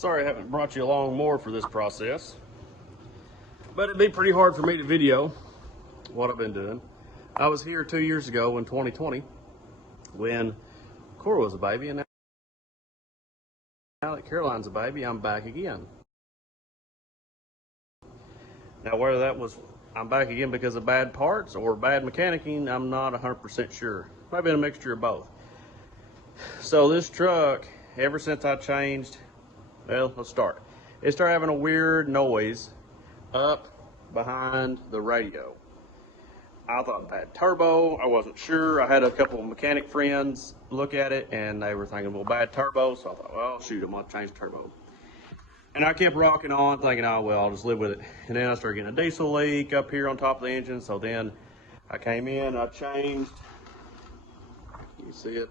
Sorry I haven't brought you along more for this process, but it'd be pretty hard for me to video what I've been doing. I was here 2 years ago in 2020 when Cora was a baby, and now that Caroline's a baby, I'm back again. Now, whether that was I'm back again because of bad parts or bad mechanicking, I'm not 100% sure. Might have been a mixture of both. So this truck, ever since I changed, well, let's start. It started having a weird noise up behind the radio. I thought it had turbo. I wasn't sure. I had a couple of mechanic friends look at it, and they were thinking, well, bad turbo. So I thought, well, shoot, I'm going to change turbo. And I kept rocking on, thinking, oh, well, I'll just live with it. And then I started getting a diesel leak up here on top of the engine. So then I came in, I changed, you see it,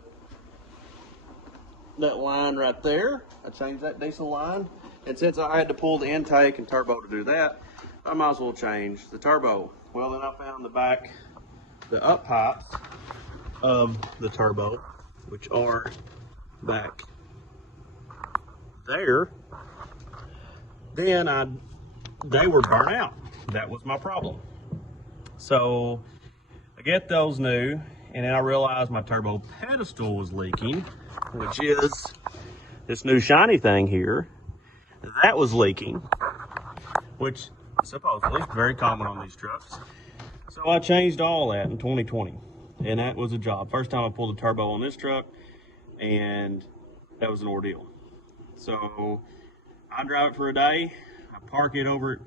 that line right there. I changed that diesel line. And since I had to pull the intake and turbo to do that, I might as well change the turbo. Well, then I found the up pipes of the turbo, which are back there. Then they were burnt out. That was my problem. So I get those new, and then I realized my turbo pedestal was leaking, which is this new shiny thing here. That was leaking, which supposedly is very common on these trucks. So I changed all that in 2020, and that was a job. First time I pulled a turbo on this truck, and that was an ordeal. So I drive it for a day, I park it over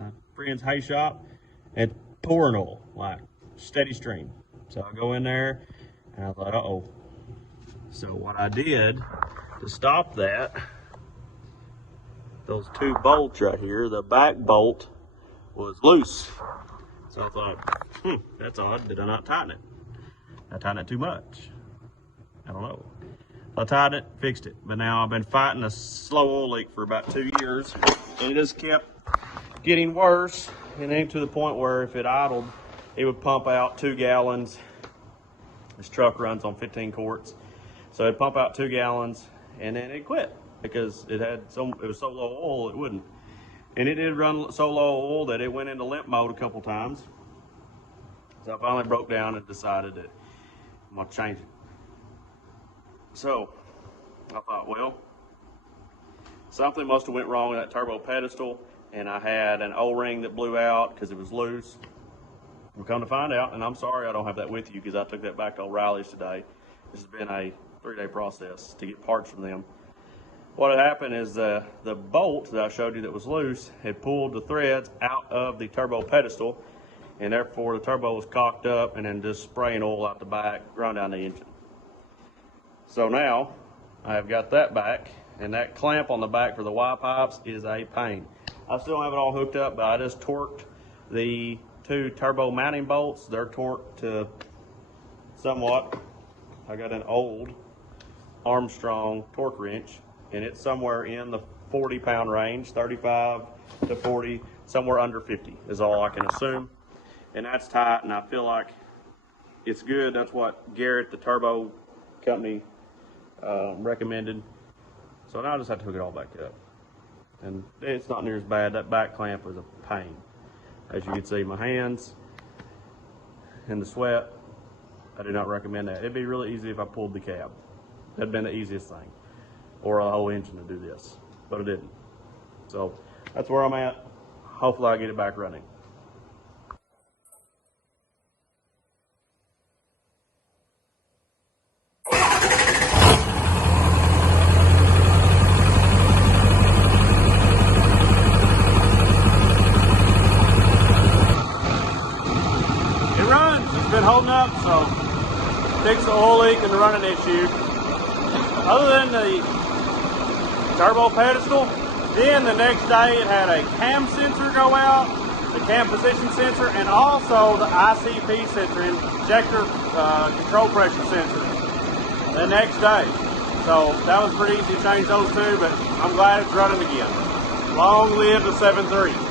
at a friend's hay shop, and pouring oil, like steady stream. So I go in there, and I thought, uh-oh. So what I did to stop that, those two bolts right here, the back bolt was loose. So I thought, that's odd, did I not tighten it? I tightened it too much. I don't know. I tied it, fixed it, but now I've been fighting a slow oil leak for about 2 years, and it just kept getting worse, and then to the point where if it idled, it would pump out 2 gallons. This truck runs on 15 quarts, so it'd pump out 2 gallons, and then it quit because it was so low oil it wouldn't. And it did run so low oil that it went into limp mode a couple times. So I finally broke down and decided that I'm gonna change it. So I thought, well, something must have went wrong with that turbo pedestal, and I had an O-ring that blew out because it was loose. We'll come to find out, and I'm sorry I don't have that with you because I took that back to O'Reilly's today. This has been a 3-day process to get parts from them. What had happened is the bolt that I showed you that was loose had pulled the threads out of the turbo pedestal, and therefore the turbo was cocked up and then just spraying oil out the back, run down the engine. So now I have got that back, and that clamp on the back for the Y pipes is a pain. I still don't have it all hooked up, but I just torqued the 2 turbo mounting bolts. They're torqued to somewhat. I got an old Armstrong torque wrench, and it's somewhere in the 40-pound range, 35 to 40, somewhere under 50 is all I can assume. And that's tight, and I feel like it's good. That's what Garrett, the turbo company, recommended. So now I just have to hook it all back up, and it's not near as bad. That back clamp was a pain, as you can see. My hands and the sweat, I do not recommend that. It'd be really easy if I pulled the cab. That'd been the easiest thing, or a whole engine to do this, but it didn't. So that's where I'm at. Hopefully I get it back running. Been holding up, so fix the oil leak and the running issue. Other than the turbo pedestal, then the next day it had a cam sensor go out, the cam position sensor, and also the ICP sensor, injector control pressure sensor, the next day. So that was pretty easy to change those two, but I'm glad it's running again. Long live the 7.3.